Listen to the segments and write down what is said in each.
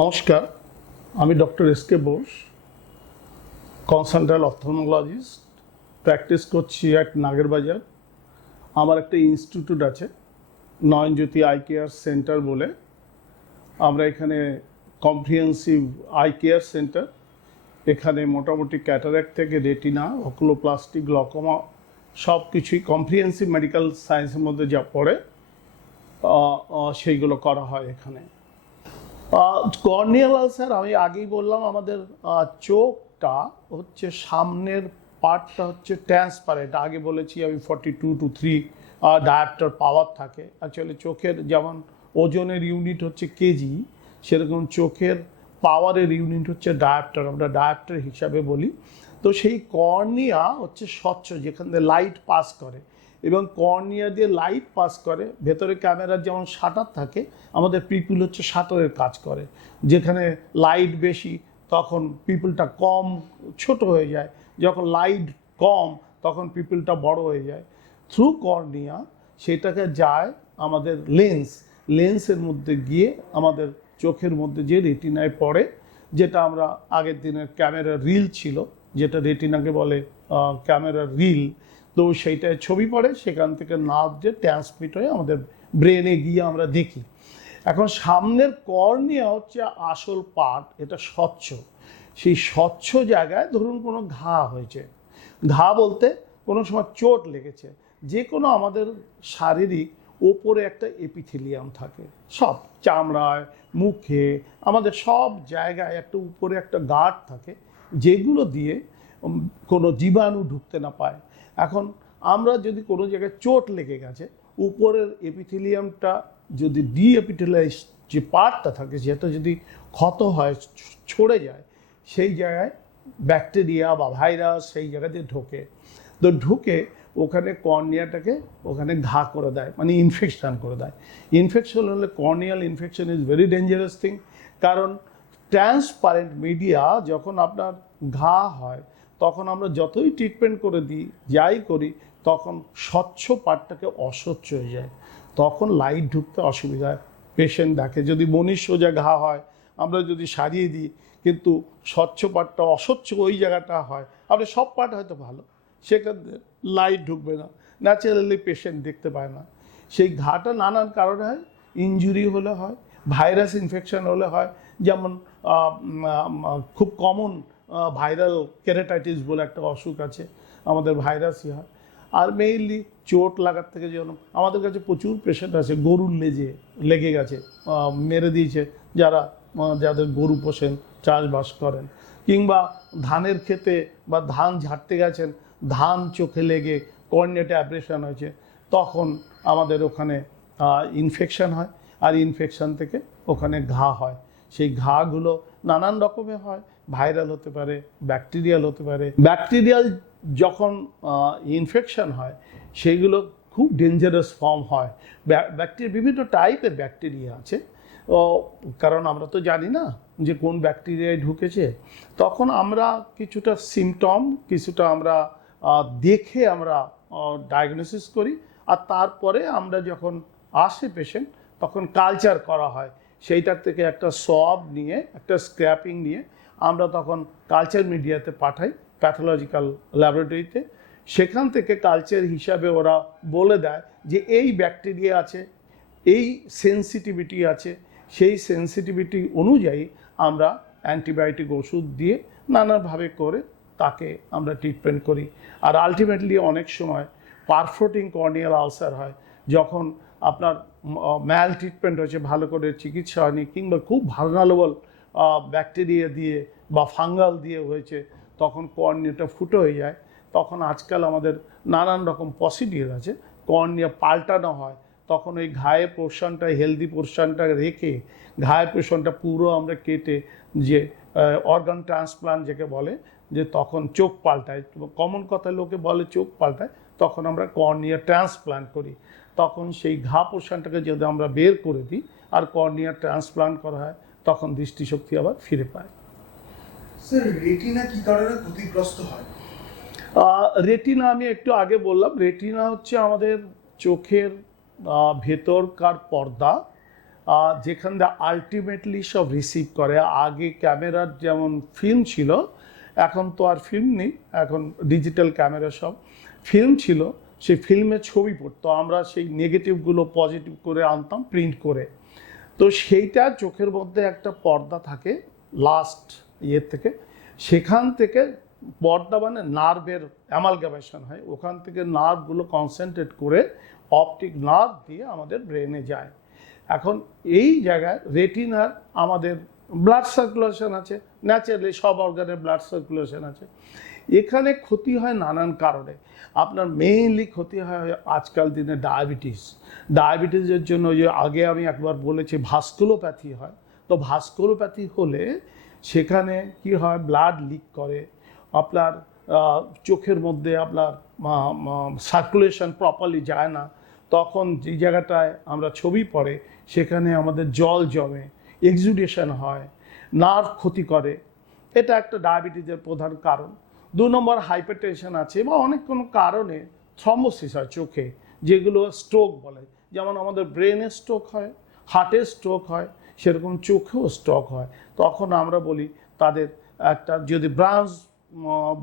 নমস্কার, আমি doctor S K Bose, consultant ophthalmologist, practice করছি এক নাগেরবাজার। আমার একটা ইনস্টিটিউট আছে নয়নজ্যোতি আই কেয়ার সেন্টার বলে। আমরা এখানে কম্প্রিহেন্সিভ আই কেয়ার সেন্টার। এখানে মোটামুটি ক্যাটারাক্ট থেকে রেটিনা, অকুলোপ্লাস্টি, গ্লকোমা সব কিছুই কম্প্রিহেন্সিভ মেডিকেল সায়েন্সের মধ্যে যা পড়ে সেইগুলো করা হয় এখানে। কর্নিয়াল আলসার আমি আগেই বললাম, আমাদের চোখটা হচ্ছে সামনের পার্টটা হচ্ছে ট্রান্সপারেন্ট। আগে বলেছি আমি 42 to 3 ডায়াপ্টার পাওয়ার থাকে। অ্যাকচুয়ালি চোখের যেমন ওজনের ইউনিট হচ্ছে কেজি, সেরকম চোখের পাওয়ারের ইউনিট হচ্ছে ডায়াপ্টার, আমরা ডায়াপ্টার হিসাবে বলি। তো সেই কর্নিয়া হচ্ছে স্বচ্ছ, যেখান দিয়ে লাইট পাস করে, এবং কর্নিয়া দিয়ে লাইট পাস করে। ভেতরে ক্যামেরার যেমন শাটার থাকে, আমাদের পিপুল হচ্ছে শাটারের কাজ করে। যেখানে লাইট বেশি তখন পিপুলটা কম, ছোট হয়ে যায়। যখন লাইট কম তখন পিপুলটা বড় হয়ে যায়। থ্রু কর্নিয়া সেটাকে যায় আমাদের লেন্সের মধ্যে গিয়ে আমাদের চোখের মধ্যে যে রেটিনায় পড়ে, যেটা আমরা আগের দিনের ক্যামেরা রিল ছিল, যেটা রেটিনাকে বলে ক্যামেরা রিল। তো সেইটায় ছবি পড়ে, সেখান থেকে নার্ভ দিয়ে ট্রান্সমিট হয়ে আমাদের ব্রেনে গিয়ে আমরা দেখি। এখন সামনের কর্নিয়া হচ্ছে আসল পার্ট, এটা স্বচ্ছ। সেই স্বচ্ছ জায়গায় ধরুন কোনো ঘা হয়েছে, ঘা বলতে কোনো সময় চোট লেগেছে, যে কোনো আমাদের শারীরিক ওপরে একটা এপিথেলিয়াম থাকে, সব চামড়ায়, মুখে, আমাদের সব জায়গায় একটা উপরে একটা গার্ড থাকে, যেগুলো দিয়ে কোনো জীবাণু ঢুকতে না পায়। এখন আমরা যদি কোনো জায়গায় চোট লেগে গেছে, উপরের এপিথেলিয়ামটা যদি এপিথেলাইজ যে পার্টটা থাকে, সেটা যদি ক্ষত হয়, ছড়ে যায়, সেই জায়গায় ব্যাকটেরিয়া বা ভাইরাস সেই জায়গা দিয়ে ঢোকে। তো ঢুকে ওখানে কর্নিয়াটাকে ওখানে ঘা করে দেয়, মানে ইনফেকশান করে দেয়। ইনফেকশন হলে corneal infection is very dangerous thing. কারণ ট্রান্সপারেন্ট মিডিয়া যখন আপনার ঘা হয়, তখন আমরা যতই ট্রিটমেন্ট করে দিই, যাই করি, তখন স্বচ্ছ পার্টটাকে অস্বচ্ছ হয়ে যায়, তখন লাইট ঢুকতে অসুবিধা হয়। পেশেন্ট দেখে, যদি মনির সোজা ঘা হয় আমরা যদি সারিয়ে দিই, কিন্তু স্বচ্ছ পার্টটা অস্বচ্ছ ওই জায়গাটা হয়, আপনার সব পার্ট হয়তো ভালো, সেখানে লাইট ঢুকবে না, ন্যাচারালি পেশেন্ট দেখতে পায় না। সেই ঘাটা নানান কারণে হয়, ইনজুরি হলে হয়, ভাইরাস ইনফেকশন হলে হয়, যেমন খুব কমন ভাইরাল কেরাটাইটিস বলে একটা অসুখ আছে, আমাদের ভাইরাসই হয়। আর মেইনলি চোট লাগার থেকে যেন আমাদের কাছে প্রচুর পেশেন্ট আছে গরুর লেগে গেছে, মেরে দিয়েছে, যাদের গরু পোষেন, চাষবাস করেন, কিংবা ধানের ক্ষেতে বা ধান ঝাড়তে গেছেন, ধান চোখে লেগে কর্নিয়াতে অ্যাব্রেশন হয়েছে, তখন আমাদের ওখানে ইনফেকশন হয়, আর ইনফেকশন থেকে ওখানে ঘা হয়। সেই ঘাগুলো নানান রকমের হয়, ভাইরাল হতে পারে, ব্যাকটেরিয়াল হতে পারে। ব্যাকটেরিয়াল যখন ইনফেকশন হয়, সেইগুলো খুব ডেঞ্জারাস ফর্ম হয়। ব্যাকটেরিয়া, বিভিন্ন টাইপের ব্যাকটেরিয়া আছে, কারণ আমরা তো জানি না যে কোন ব্যাকটেরিয়ায় ঢুকেছে। তখন আমরা কিছুটা সিমটম, কিছুটা আমরা দেখে আমরা ডায়াগনোসিস করি, আর তারপরে আমরা যখন আসে পেশেন্ট, তখন কালচার করা হয়। সেইটার থেকে একটা সব নিয়ে, একটা স্ক্র্যাপিং নিয়ে আমরা তখন কালচার মিডিয়াতে পাঠাই, প্যাথোলজিক্যাল ল্যাবরেটরিতে। সেখান থেকে কালচার হিসাবে ওরা বলে দেয় যে এই ব্যাকটেরিয়া আছে, এই সেন্সিটিভিটি আছে। সেই সেন্সিটিভিটি অনুযায়ী আমরা অ্যান্টিবায়োটিক ওষুধ দিয়ে নানাভাবে করে তাকে আমরা ট্রিটমেন্ট করি। আর আলটিমেটলি অনেক সময় পারফোরেটিং কর্নিয়াল আলসার হয়, যখন আপনার ম্যাল ট্রিটমেন্ট হয়েছে, ভালো করে চিকিৎসা হয়নি, কিংবা খুব ভালনারেবল ব্যাকটেরিয়া দিয়ে বা ফাঙ্গাল দিয়ে হয়েছে, তখন কর্নিয়াটা ফুটো হয়ে যায়। তখন আজকাল আমাদের নানান রকম প্রসিডিওর আছে, কর্নিয়া পাল্টানো হয়। তখন ওই ঘায়ে পোর্শনটা, হেলদি পোর্শনটা রেখে ঘায়ের পোর্শনটা পুরো আমরা কেটে, যে অর্গান ট্রান্সপ্লান্ট যাকে বলে, যে তখন চোখ পাল্টায়, কমন কথা লোকে বলে চোখ পাল্টায়, তখন আমরা কর্নিয়া ট্রান্সপ্লান্ট করি। তখন সেই ঘা পোর্শনটাকে যদি আমরা বের করে দিই আর কর্নিয়া ট্রান্সপ্লান্ট করা হয়, তখন দৃষ্টিশক্তি আবার ফিরে পায়। স্যার, রেটিনা কি কারণে ক্ষতিগ্রস্ত হয়? রেটিনা আমি একটু আগে বললাম, রেটিনা হচ্ছে আমাদের চোখের ভেতরকার পর্দা, যেখান দিয়ে আলটিমেটলি সব রিসিভ করে। আগে ক্যামেরার যেমন ফিল্ম ছিল, এখন তো আর ফিল্ম নেই, এখন ডিজিটাল ক্যামেরা সব। ফিল্ম ছিল, সেই ফিল্মে ছবি পড়তো, আমরা সেই নেগেটিভগুলো পজিটিভ করে আনতাম প্রিন্ট করে। তো সেইটা চোখের মধ্যে একটা পর্দা থাকে লাস্ট থেকে, সেখান থেকে পর্দা মানে নার্ভের অ্যামালগামেশন হয়, ওখান থেকে নার্ভগুলো কনসেন্ট্রেট করে অপটিক নার্ভ দিয়ে আমাদের ব্রেনে যায়। এখন এই জায়গায় রেটিনার আমাদের ব্লাড সার্কুলেশন আছে, ন্যাচারালি সব অর্গানের ব্লাড সার্কুলেশন আছে। এখানে ক্ষতি হয় নানান কারণে। আপনার মেইনলি ক্ষতি হয় আজকাল দিনে ডায়াবেটিসের জন্য, যে আগে আমি একবার বলেছি ভাস্কুলোপ্যাথি হয়। তো ভাস্কুলোপ্যাথি হলে সেখানে কি হয়, ব্লাড লিক করে, আপনার চোখের মধ্যে আপনার সার্কুলেশন প্রপারলি যায় না। তখন যে জায়গাটায় আমরা ছবি পড়ে সেখানে আমাদের জল জমে, এক্সুডেশন হয়, নার্ভ ক্ষতি করে। এটা একটা ডায়াবেটিসের প্রধান কারণ। 2 নম্বর হাইপারটেনশন আছে, বা অনেক কোনো কারণে থ্রম্বোসিস হয় চোখে, যেগুলো স্ট্রোক বলে। যেমন আমাদের ব্রেনে স্ট্রোক হয়, হার্টে স্ট্রোক হয়, সেরকম চোখেও স্ট্রোক হয়। তখন আমরা বলি তাদের একটা, যদি ব্রাঞ্চ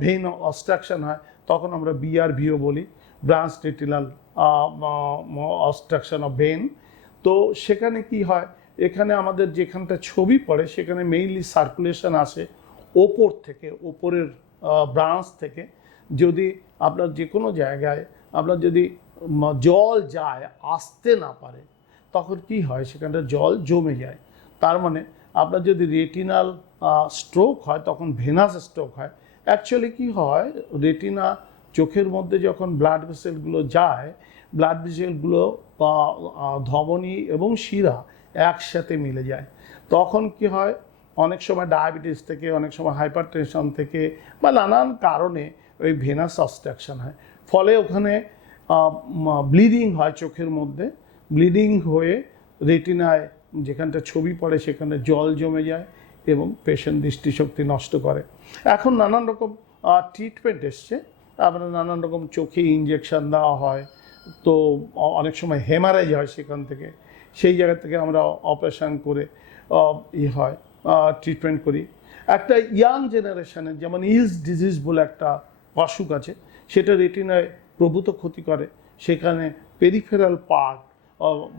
ভেইন অবস্ট্রাকশন হয় তখন আমরা BRVO বলি, branch retinal obstruction of vein. তো সেখানে কি হয়, এখানে আমাদের যেখানটা ছবি পড়ে সেখানে মেইনলি সার্কুলেশন আসে ওপর থেকে, ওপরের ব্রাঞ্চ থেকে। যদি আপনার যে কোনো জায়গায় আপনার যদি জল যায়, আসতে না পারে, তখন কি হয়, সেখানটা জল জমে যায়। তার মানে আপনার যদি রেটিনাল স্ট্রোক হয় তখন ভেনাস স্ট্রোক হয়। অ্যাকচুয়ালি কি হয়, রেটিনা চোখের মধ্যে যখন ব্লাড ভেসেলগুলো যায়, ব্লাড ভেসেলগুলো ধমনী এবং শিরা একসাথে মিলে যায়। তখন কি হয়, অনেক সময় ডায়াবেটিস থেকে, অনেক সময় হাইপারটেনশন থেকে, বা নানান কারণে ওই ভেনাস অবস্ট্রাকশন হয়। ফলে ওখানে ব্লিডিং হয় চোখের মধ্যে, ব্লিডিং হয়ে রেটিনায় যেখানটা ছবি পড়ে সেখানে জল জমে যায় এবং পেশেন্ট দৃষ্টিশক্তি নষ্ট করে। এখন নানান রকম ট্রিটমেন্ট এসছে, আমরা নানান রকম চোখে ইঞ্জেকশন দেওয়া হয়, তো অনেক সময় হেমারেজ হয় সেখান থেকে, সেই জায়গা থেকে আমরা অপারেশন করে হয়, ট্রিটমেন্ট করি। একটা ইয়াং জেনারেশনের যেমন ইলস ডিজিজ বলে একটা অসুখ আছে, সেটা রেটিনায় প্রভূত ক্ষতি করে। সেখানে পেরিফেরাল পার্ট,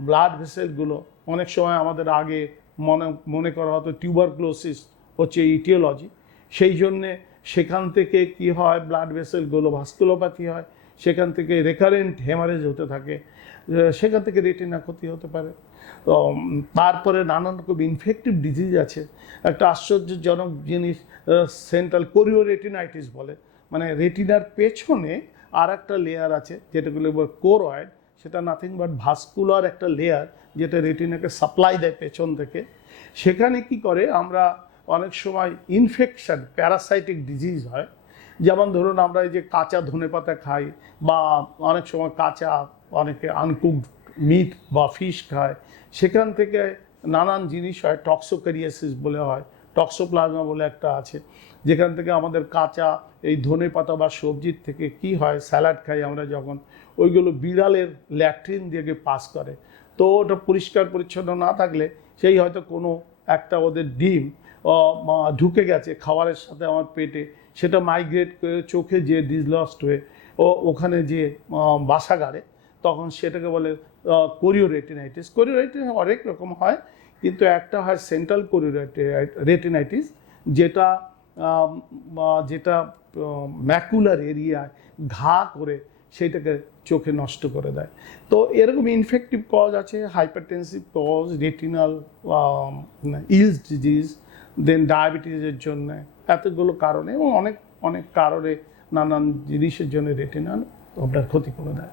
ব্লাড ভেসেলগুলো, অনেক সময় আমাদের আগে মনে করা হতো টিউবারক্লোসিস হচ্ছে ইটিওলজি, সেই জন্যে সেখান থেকে কি হয়, ব্লাড ভেসেলগুলো ভাস্কুলোপ্যাথি হয়, সেখান থেকে রেকারেন্ট হেমারেজ হতে থাকে, সেখান থেকে রেটিনা ক্ষতি হতে পারে। তো তারপরে নানান রকম ইনফেক্টিভ ডিজিজ আছে। একটা আশ্চর্যজনক জিনিস, সেন্ট্রাল কোরিওরেটিনাইটিস বলে, মানে রেটিনার পেছনে আর একটা লেয়ার আছে যেটাগুলো কোরয়েড, সেটা নাথিং বাট ভাস্কুলার একটা লেয়ার যেটা রেটিনাকে সাপ্লাই দেয় পেছন থেকে। সেখানে কি করে, আমরা অনেক সময় ইনফেকশন, প্যারাসাইটিক ডিজিজ হয়। যেমন ধরুন আমরা এই যে কাঁচা ধনেপাতা খাই, বা অনেক সময় কাঁচা, অনেকে আনকুকড মিট বা ফিশ খায়, সেখান থেকে নানান জিনিস হয়, টক্সোক্যারিয়াসিস বলে হয়, টক্সোপ্লাজমা বলে একটা আছে, যেখান থেকে আমাদের কাঁচা এই ধনেপাতা বা সবজির থেকে কি হয়, স্যালাড খাই আমরা যখন, ওইগুলো বিড়ালের ল্যাট্রিন দিয়ে পাস করে। তো ওটা পরিষ্কার পরিচ্ছন্ন না থাকলে সেই হয়তো কোনো একটা ওদের ডিম ঢুকে গেছে খাবারের সাথে আমার পেটে, সেটা মাইগ্রেট করে চোখে যে ডিসলস্ট হয়ে ওখানে যে বাসা গাড়ে, তখন সেটাকে বলে কোরিওরেটিনাইটিস। কোরিওরেটিনাইটিস অনেক রকম হয়, কিন্তু একটা হয় সেন্ট্রাল কোরিওরেটিনাইটিস, যেটা যেটা ম্যাকুলার এরিয়ায় ঘা করে সেইটাকে চোখে নষ্ট করে দেয়। তো এরকম ইনফেক্টিভ কজ আছে, hypertensive cause, retinal ills disease, then ডায়াবেটিসের জন্য, এতগুলো কারণে এবং অনেক অনেক কারণে নানান জিনিসের জন্য রেটিনাল আপনার ক্ষতি করে দেয়।